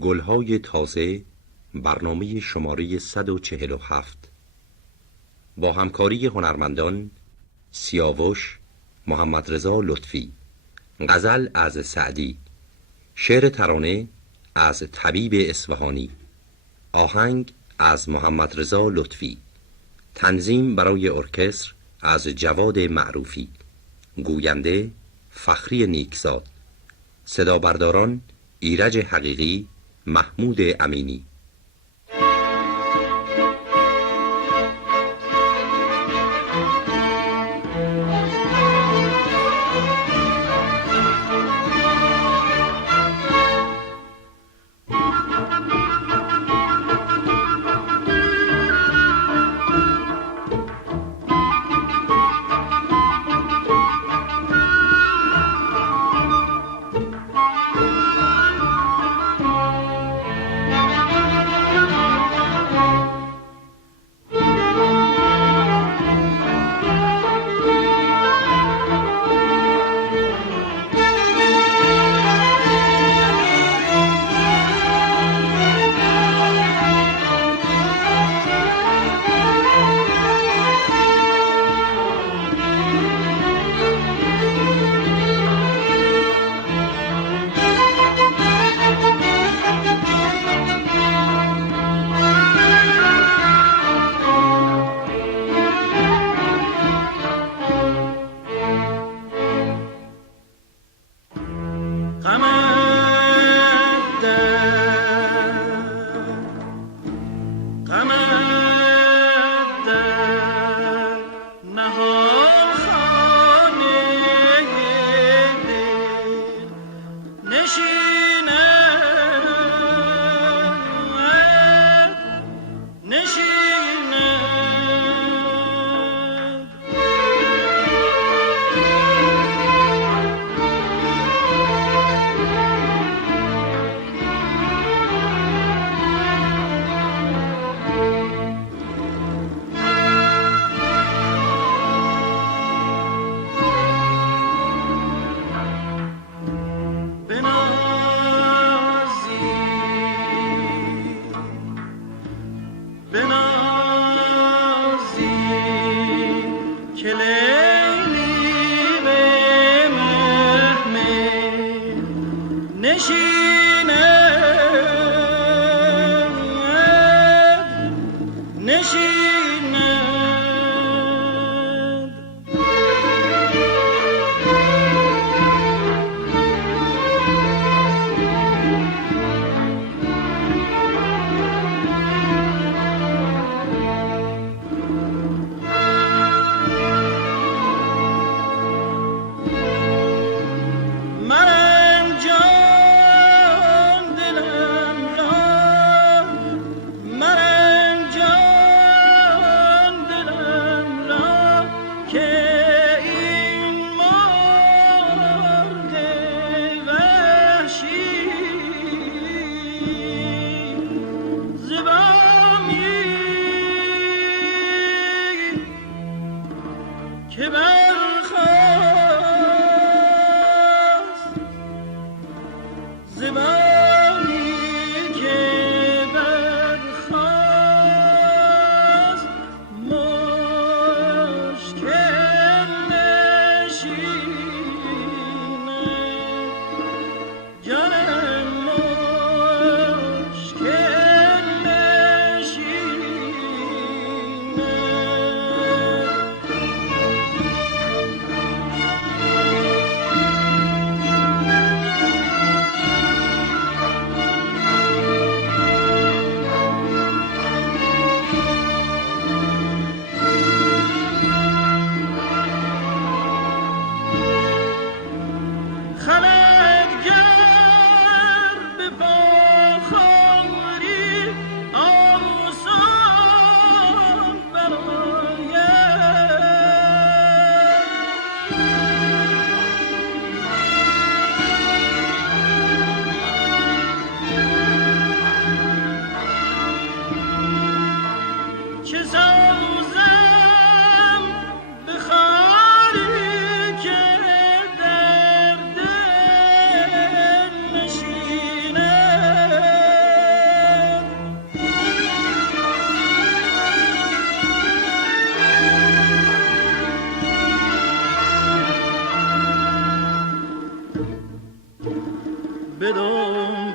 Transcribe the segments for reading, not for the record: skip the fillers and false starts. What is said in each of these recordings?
گلهای تازه، برنامه شماره 147 با همکاری هنرمندان سیاوش، محمدرضا لطفی. غزل از سعدی، شعر ترانه از طبیب اصفهانی، آهنگ از محمدرضا لطفی، تنظیم برای ارکستر از جواد معروفی، گوینده فخری نیکزاد، صدا برداران ایرج حقیقی، محمود امینی.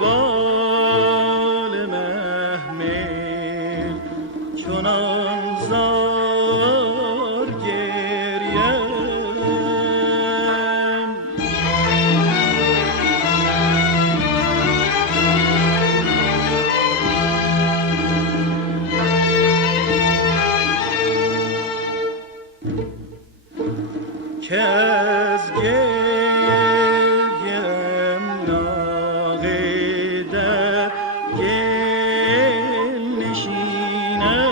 دنبال محمل چنان زار گریم که از گریم ناقه در گل نشیند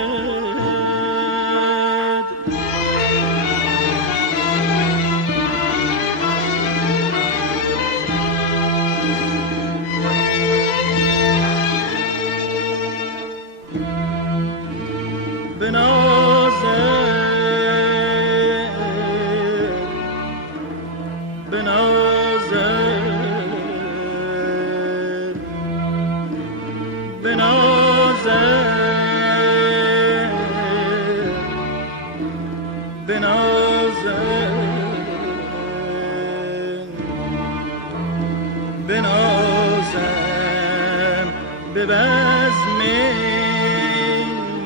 بنازم به بزم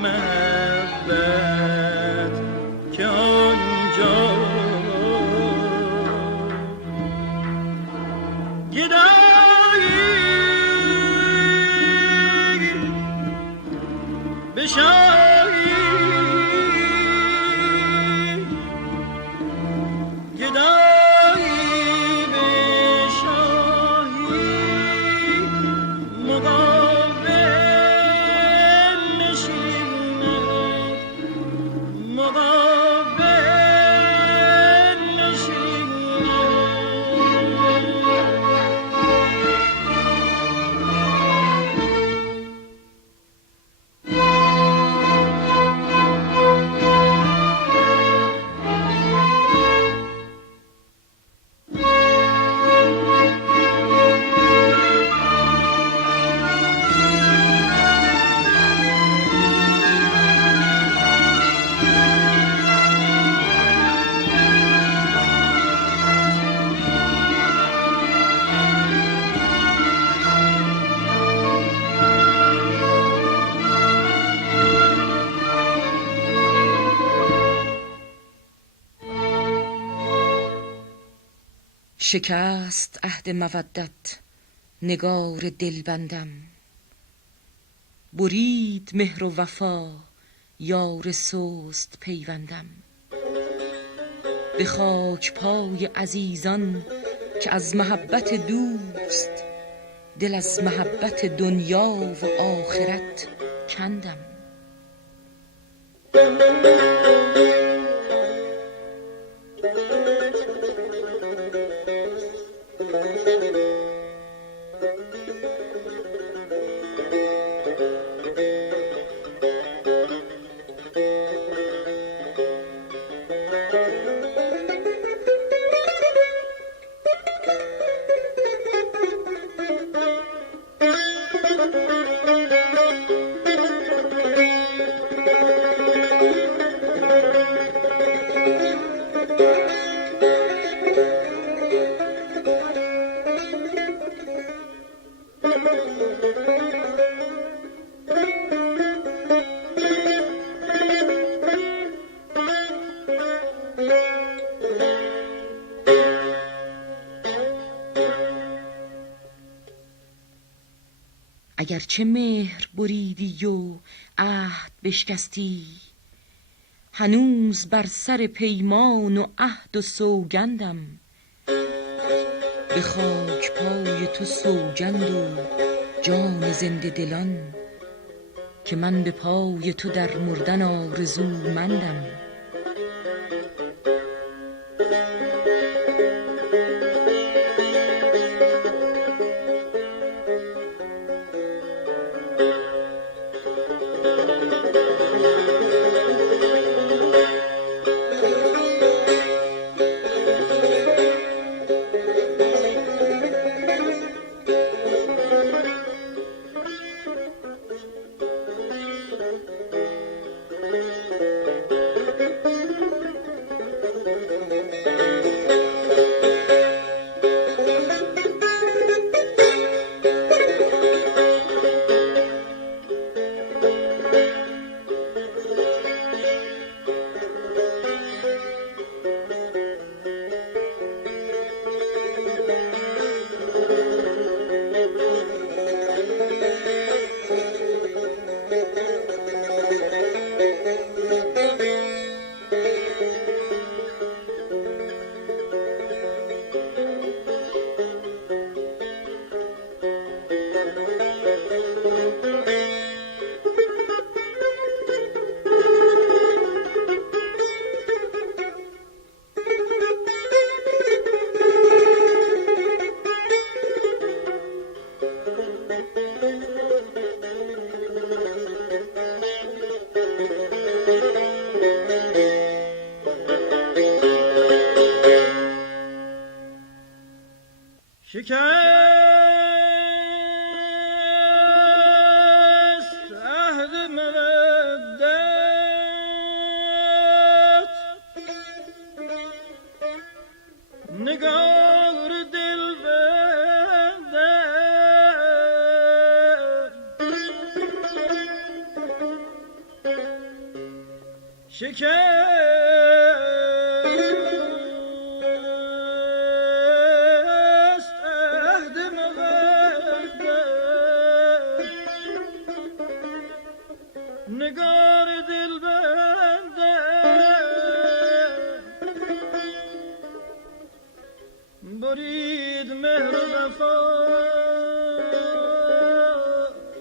محبت که آنجا گدایی بشایی گدایی بشایی مقابل نشیند مقابل نشیند شکست عهد مودت نگار دلبندم، برید مهر و وفا یار سست پیوندم. به خاک پای عزیزان که از محبت دوست دل از محبت دنیا و آخرت کندم. اگرچه مهر بریدی و عهد بشکستی، هنوز بر سر پیمان و عهد و سوگندم. به خاک پای تو سوگند و جان زنده دلان، که من به پای تو در مردن آرزومندم. شکست عهد مودت نگار دلبنده برید مهر و وفا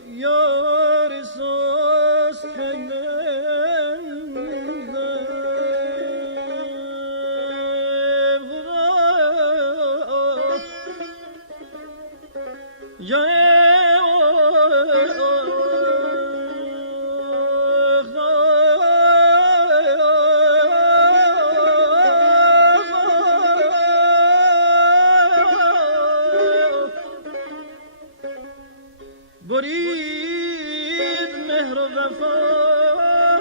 یار ساز برید مهر و وفا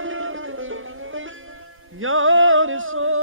یار ساز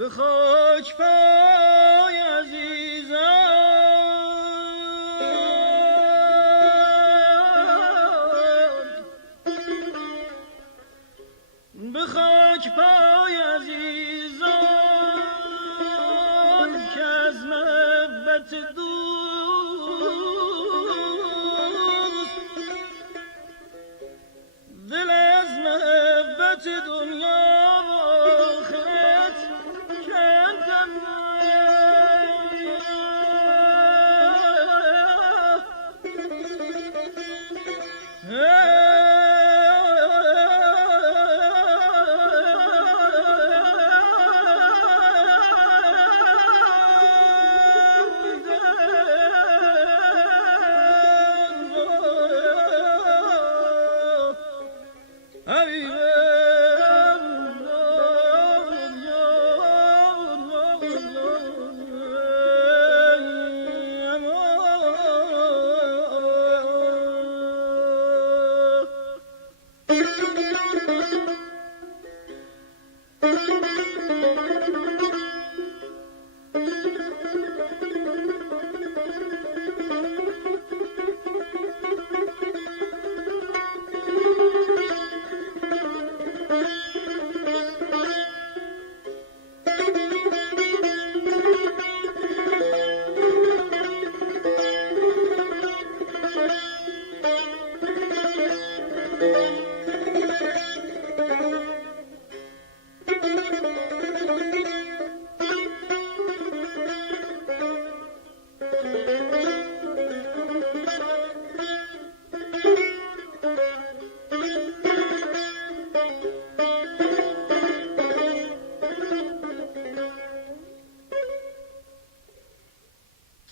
به خاک پای عزیزان به خاک پای عزیزان که از محبت دوست دل از محبت دنیا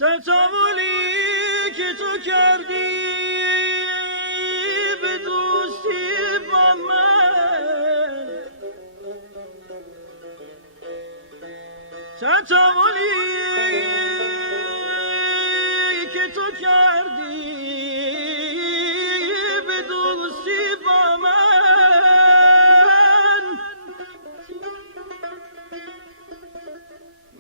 تطاولی که تو کردی به دوستی با من تطاولی که تو کردی به دوستی با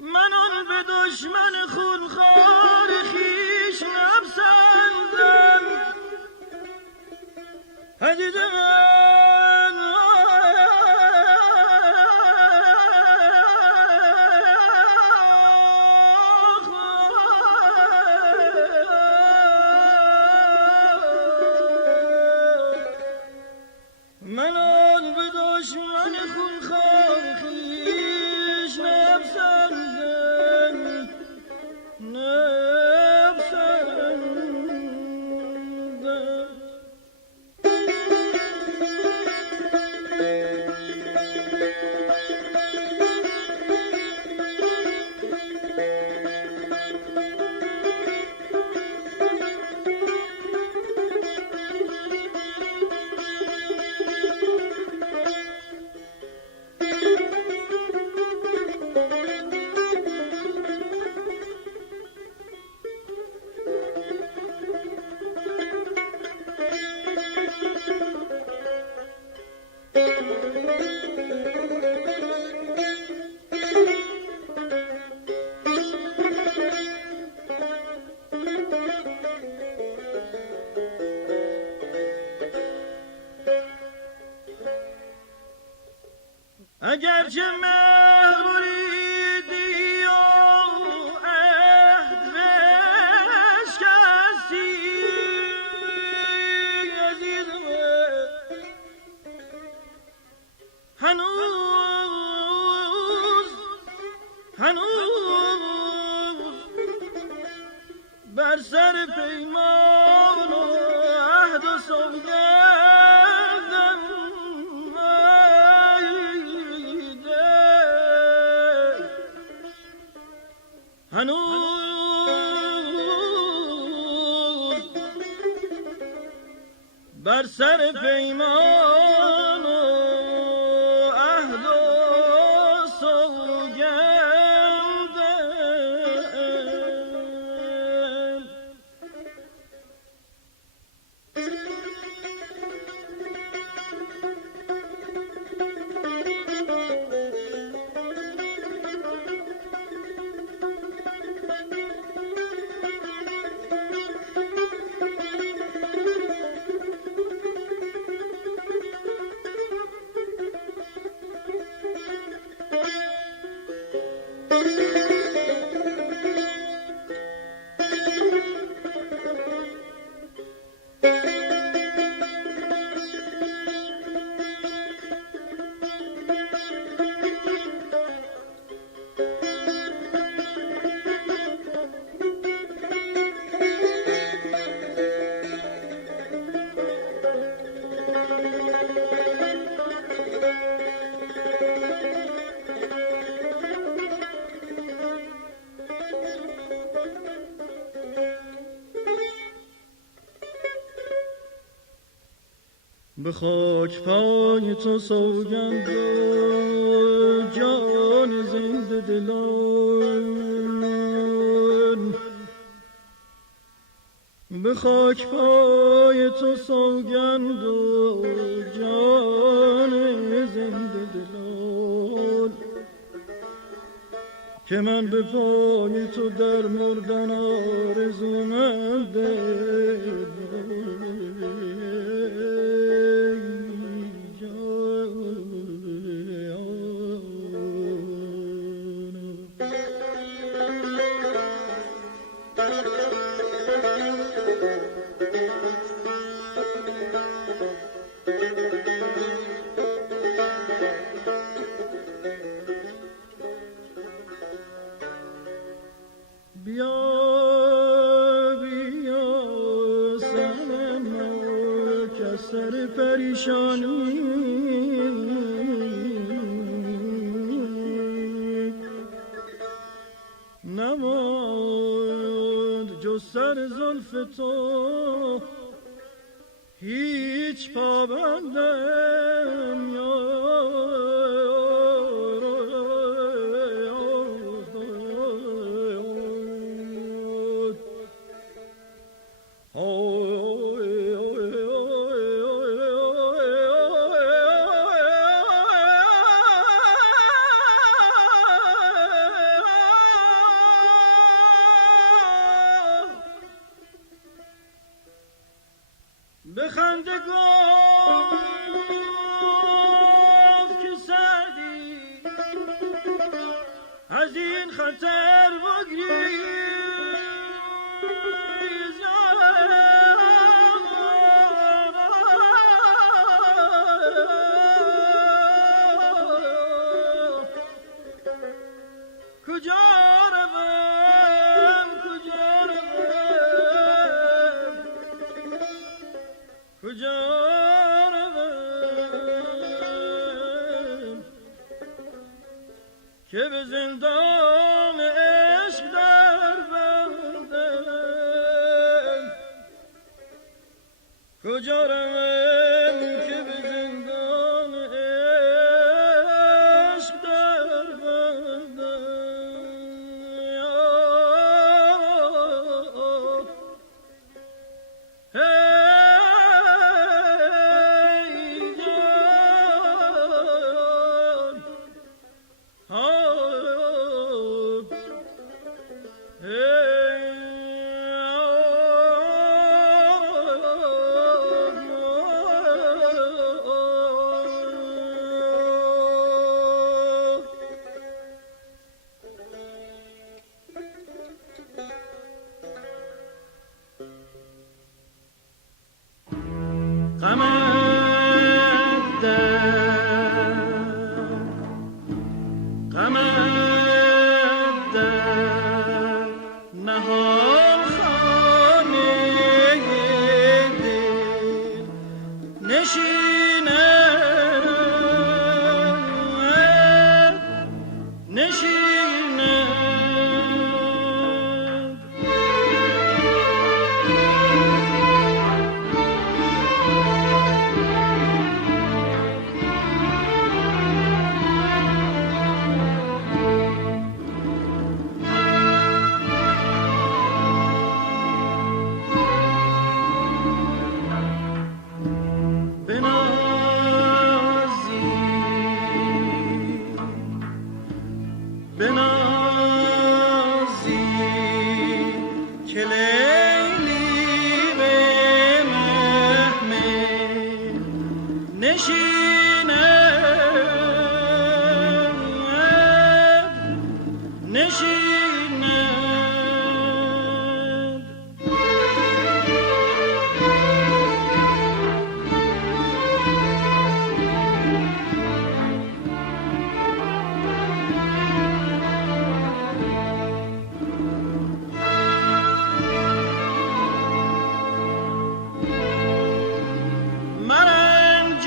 من آن به دشمن خونخوار خیش نپسندم. من آن به دشمن خونخوار خیش نپسندم. اگرچه مغروریدی و عهد بشکستی عزیزم، هنوز بر سر پیمان و عهد و سوگندم هنوز بر سر پیمان و عهد و سوگندم. به خاک پای تو سوگند و جان زنده دلان، به خاک پای تو سوگند و جان زنده دلان، که من به پای تو در مردن آرزومندم. سر پریشانی نماند جز سر زلف تو، هیچ پابندم یار به خنده گفت که سعدی از این خطر بگریز. کجا روم کجا روم کجا روم که به زندان عشق در بندم. کجا روم که به زندان عشق در بندم. من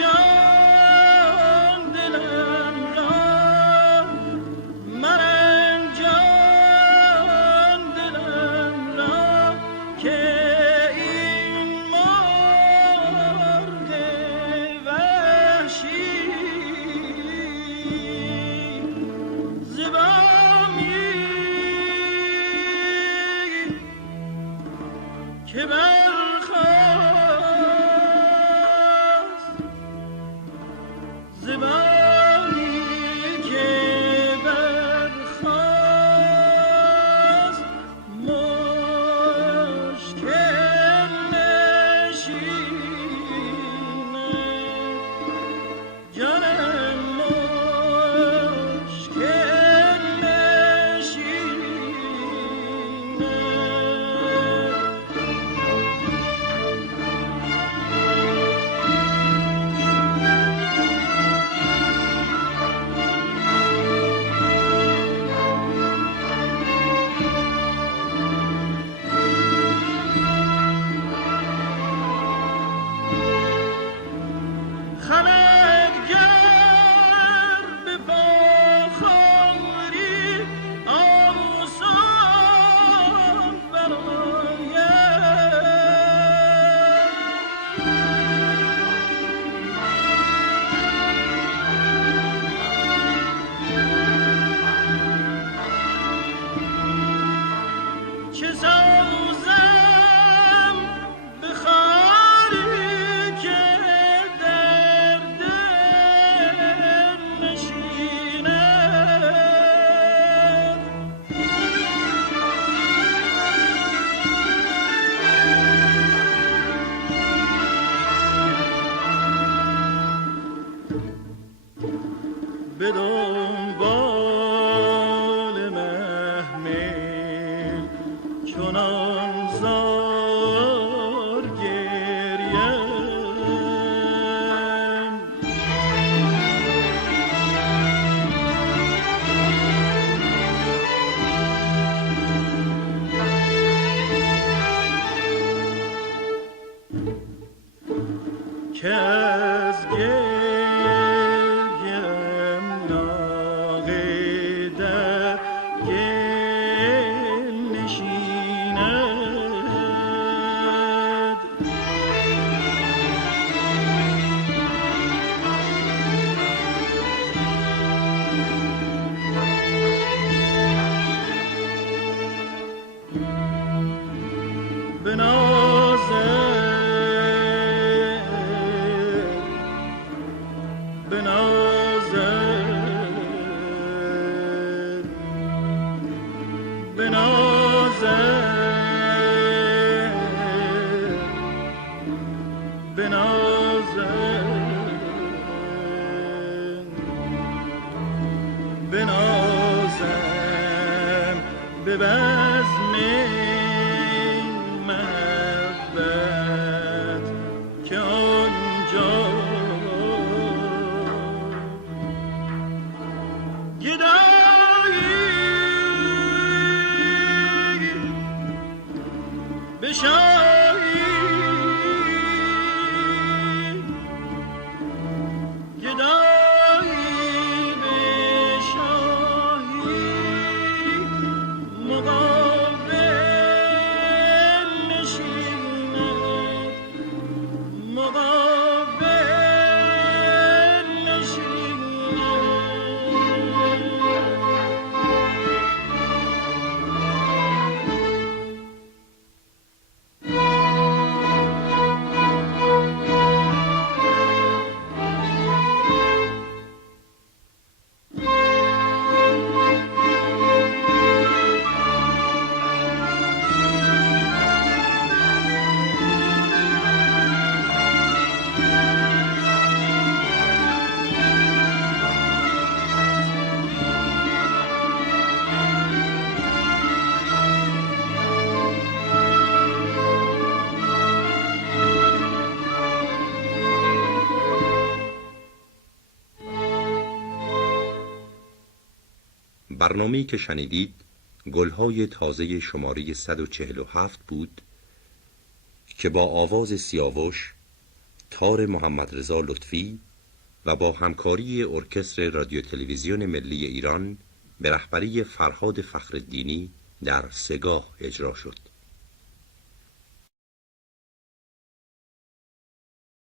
به دنبال محمل چنان زار گریم که از گریم ناقه در گل نشیند بنازم به بزم محبت که آنجا گدایی بشایی گدایی بشایی مقابل نشیند مقابل نشیند برنامه‌ای که شنیدید گلهای تازه شماره 147 بود که با آواز سیاوش، تار محمدرضا لطفی و با همکاری ارکستر رادیو تلویزیون ملی ایران به رهبری فرهاد فخرالدینی در سگاه اجرا شد.